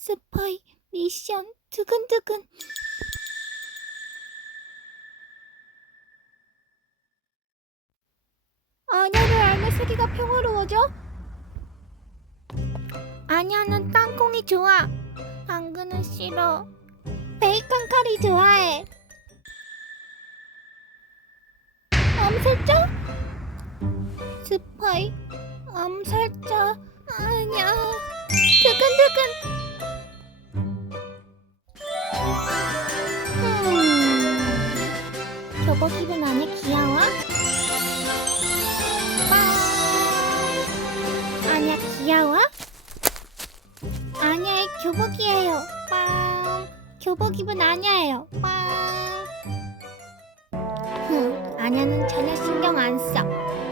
스파이 미션 두근두근. 아냐를 알면 세계가 평화로워져? 아냐는 땅콩이 좋아. 당근은 싫어. 베이컨 카리 좋아해. 암살자? 스파이 암살자 아냐 음, 교복입은 안에 귀여워? 빵 아냐 귀여워? 아냐의 교복이에요 빵 교복 입은 아냐예요 빵 흠, 아냐는 전혀 신경 안 써. 흠,